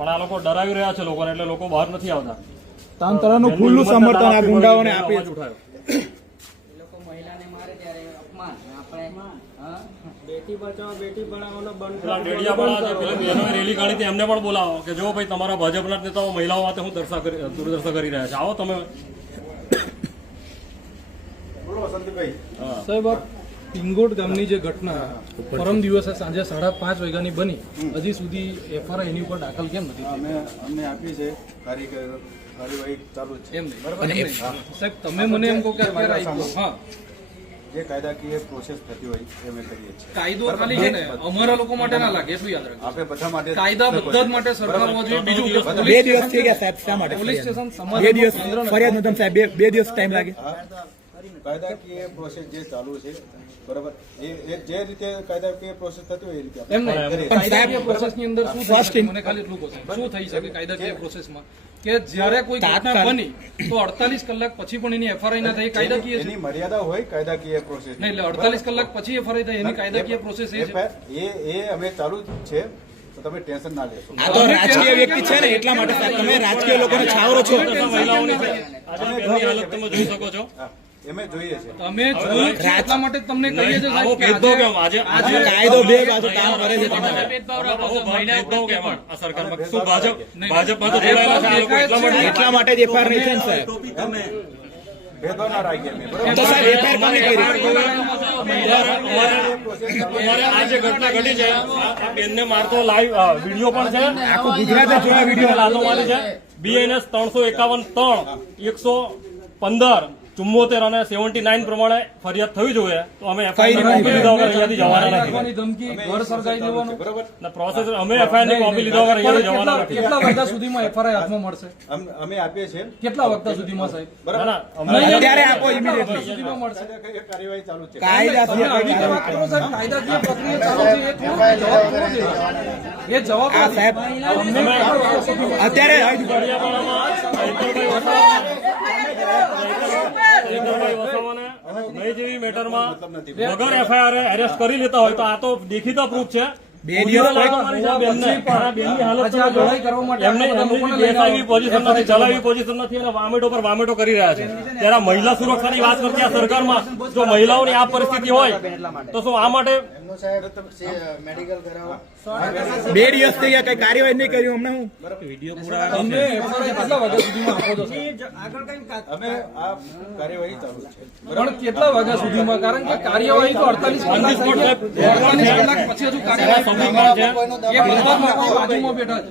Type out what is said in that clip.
પણ આ લોકો ડરાવી રહ્યા છે લોકોને, એટલે લોકો બહાર નથી આવતા. તંત્રનું ખુલ્લું સમર્થન આ ગુંડાઓને આપે છે. લોકો મહિલાને મારે ત્યારે અપમાન આપણે બેટી બચાવો બેટી પઢાઓનો બંધ પેલા ડેડિયાપાડા જે પેલી બહેનોએ રેલી કાઢી હતી એમને પણ બોલાવો કે જો ભાઈ તમારા ભાજપના નેતાઓ મહિલાઓ માટે હું દુર્દશા કરી રહ્યા છે, આવો તમે. સાહેબ, આ પિંગોટ ગામની જે ઘટના પરમ દિવસે સાંજે 5:30 વાગ્યાની બની, હજી સુધી એફઆઈઆર એની ઉપર દાખલ કેમ નથી? અમને આપી છે, કાર્યવાહી ચાલુ છે. એમ નહીં સાહેબ, તમે મને એમ કહો કે અત્યારે આવી હા જે કાયદાકીય પ્રોસેસ થતી હોય એ અમે કરીએ છીએ. કાયદો ખાલી છે ને અમારા લોકો માટે ના લાગે એટલું યાદ રાખજો. આપણે બધા માટે કાયદા બધા જ માટે સરકાર હોવો જોઈએ. બીજું કે 2 દિવસ થઈ ગયા સાહેબ, શા માટે પોલીસ સ્ટેશન 2 દિવસ ફરિયાદ નોંધમ સાહેબ, 2 દિવસ ટાઈમ લાગે? કાયદાકીય પ્રોસેસ જે ચાલુ છે બરાબર, એ જે રીતે કાયદાકીય પ્રોસેસ થતી હોય એ રીતે એમ નહીં, કાયદાકીય પ્રોસેસની અંદર શું થઈ શકે? મને ખાલી એટલું કહો સાહેબ, શું થઈ શકે કાયદાકીય પ્રોસેસમાં કે જ્યારે કોઈ ઘટના બની તો 48 કલાક પછી પણ એની એફઆઈઆર ના થઈ, કાયદાકીય છે? એની મર્યાદા હોય કાયદાકીય પ્રોસેસ નહીં, એટલે 48 કલાક પછી એફઆઈઆર થાય એની કાયદાકીય પ્રોસેસ એ છે. એ અમે ચાલુ છે, તો તમે ટેન્શન ના લેશો. આ તો રાજકીય વ્યક્તિ છે ને એટલા માટે સાહેબ, તમે રાજકીય લોકોને છાવરો છો. મહિલાઓની આજે બેનની હાલત તમે જોઈ શકો છો. અમે જોઈએ છે. તમે જોયું છે એટલા માટે જ તમને કહીએ છીએ આવો સાહેબ કે ભેદભાવ કેમ? આજે કાયદો બે બાજુ કામ કરે છે. આવો ભેદભાવ કેમ આ સરકારમાં? શું ભાજપમાં તો જોડાયેલા છે આ લોકો એટલા માટે? એટલા માટે જ એફઆઈઆર નહીં છે ને સાહેબ. ભેદભાવ ના રાખીએ અમે, બરાબર? તો સાહેબ એફઆઈઆર કોને કરી? અમારે આ જે ઘટના ઘટી છે, આ બેનને મારતો લાઈવ વિડીયો પણ છે, આખું ગુજરાતે જોયા વિડીયો. લાતો મારી છે. BNS 351-3-115 74 અને 79 પ્રમાણે ફરિયાદ થવી જોઈએ, તો અમે એફઆઈઆર ની કોપી લીધા વગર અહીંયાથી જવાના નથી. રાખવાની ધમકી, ઘર સળગાવી દેવાનું. પ્રોસેસ અમે એફઆઈઆર ની કોપી લીધા વગર અહીંયાથી જવાના નથી. કેટલા વાગ્યા સુધીમાં એફઆઈઆર હાથમાં મળશે? અમે આપીએ છીએ, કેટલા વાગ્યા સુધીમાં સાહેબ? ના, ના, અમે અત્યારે આપો ઇમિડિયેટલી. સુધીમાં મળશે? કાયદાકીય કાર્યવાહી ચાલુ છે. કાયદાકીય આવી રીતે વાત કરો સાહેબ, કાયદાકીય પ્રક્રિયા ચાલુ છે, એ થોડું જવાબ થોડો દે. એ જવાબ આ સાહેબ અત્યારે ચૈતરભાઈ વસાવાને નહીં જેવી મેટરમાં વગર એફઆઈઆર એરેસ્ટ કરી લેતા હોય તો આ તો દેખીતા પ્રૂફ છે. 2 દિવસ બેનની હાલત એમની બેસાવી પોઝિશન નથી, ચલાવી પોઝિશન નથી અને વામેટો પર વામેટો કરી રહ્યા છે. ત્યારે આ મહિલા સુરક્ષાની વાત કરતી આ સરકારમાં જો મહિલાઓની આ પરિસ્થિતિ હોય તો શું આ માટે મેડિકલ કરાવો? 2 દિવસ થઈ ગયા, કઈ કાર્યવાહી નહીં કર્યું હમણાં. હું તમે એફઆઈઆર કેટલા વાગ્યા સુધીમાં આપો છો સાહેબ? અમે આ કાર્યવાહી ચાલુ છે. પણ કેટલા વાગ્યા સુધીમાં? કારણ કે કાર્યવાહી તો 48 કલાક પછી હજુ કાર્યવાહી સબમિટ છે. એ બધા બાજુમાં બેઠા છે.